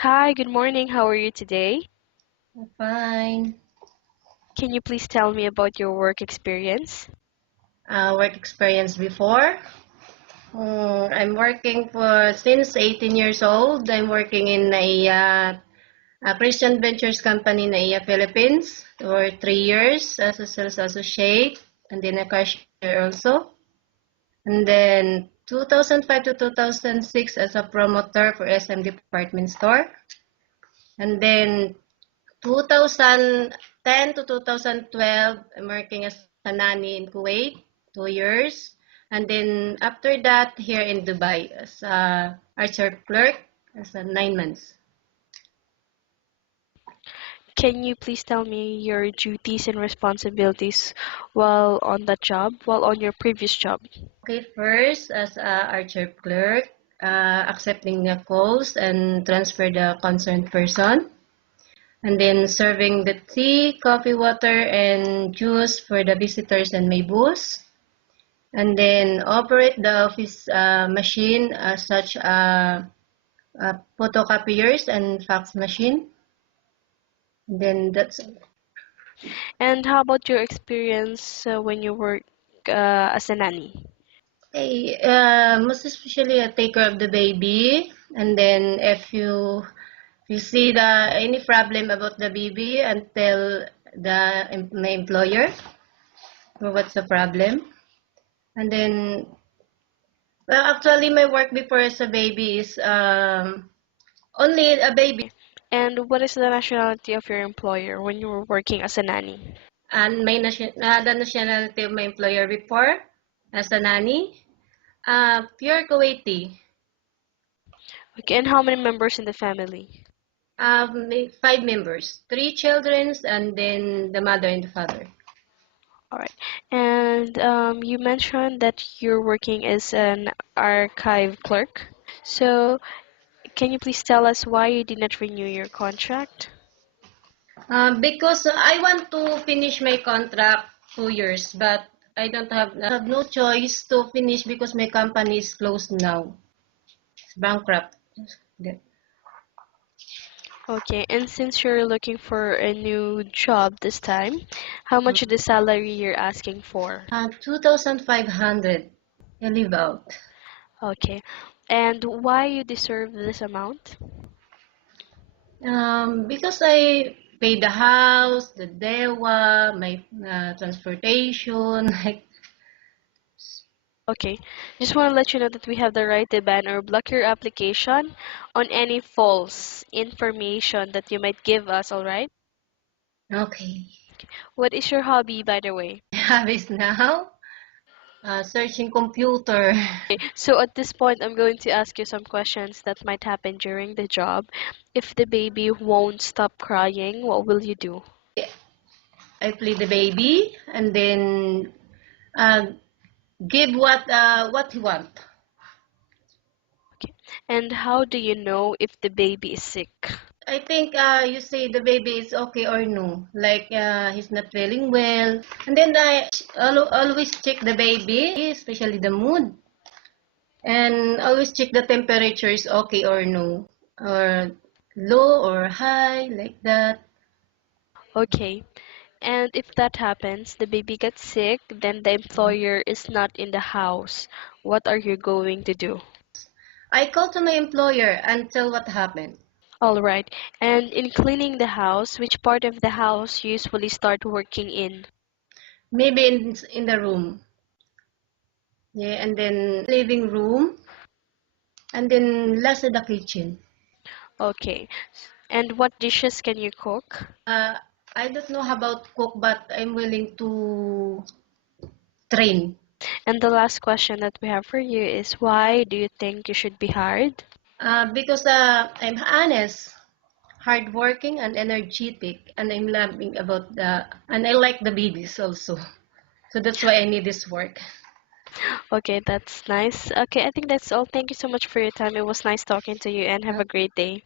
Hi, good morning. How are you today? Fine. Can you please tell me about your work experience? Work experience before. I'm working for since 18 years old. I'm working in a Christian Ventures company in NAIA Philippines for 3 years as a sales associate and then a cashier also. And then 2005 to 2006 as a promoter for SM department store. And then 2010 to 2012, I'm working as a nanny in Kuwait, 2 years. And then after that, here in Dubai as a archer clerk as a 9 months. Can you please tell me your duties and responsibilities while on that job, while on your previous job? Okay, first as a archer clerk, accepting the calls and transfer the concerned person. And then serving the tea, coffee, water, and juice for the visitors and my booths. And then operate the office machine such photocopiers and fax machine. And then that's And how about your experience when you work as a nanny? okay. Most especially take care of the baby, and then if you see the any problem about the baby, and tell my employer what's the problem. And then well, actually, my work before as a baby is only a baby. And what is the nationality of your employer when you were working as a nanny? And the nationality of my employer before as a nanny, pure Kuwaiti. Okay, and how many members in the family? 5 members, 3 children, and then the mother and the father. All right. And you mentioned that you're working as an archive clerk. So, can you please tell us why you did not renew your contract? Because I want to finish my contract 2 years, but I don't have no choice to finish because my company is closed now. It's bankrupt. Okay, and since you're looking for a new job this time, how much is the salary you're asking for? 2,500. I live out. Okay, and why you deserve this amount? Because I pay the house, the dewa, my transportation. Like, Okay, just want to let you know that we have the right to ban or block your application on any false information that you might give us, alright? okay. What is your hobby, by the way? I have is now searching computer. So at this point, I'm going to ask you some questions that might happen during the job. If the baby won't stop crying, what will you do? I play the baby and then uh, give what he want. Okay. And how do you know if the baby is sick? I think you say the baby is okay or no, like he's not feeling well, and then I always check the baby, especially the mood, and always check the temperature is okay or no, or low or high, like that. Okay. And if that happens, the baby gets sick, then the employer is not in the house. What are you going to do? I call to my employer and tell what happened. All right. And in cleaning the house, which part of the house you usually start working in? Maybe in the room, yeah, and then living room, and then last in the kitchen. Okay. And what dishes can you cook? Uh, I don't know about cook, but I'm willing to train. And the last question that we have for you is why do you think you should be hired? Because I'm honest, hardworking, and energetic, and I'm loving about and I like the babies also. So that's why I need this work. Okay, that's nice. Okay, I think that's all. Thank you so much for your time. It was nice talking to you and have a great day.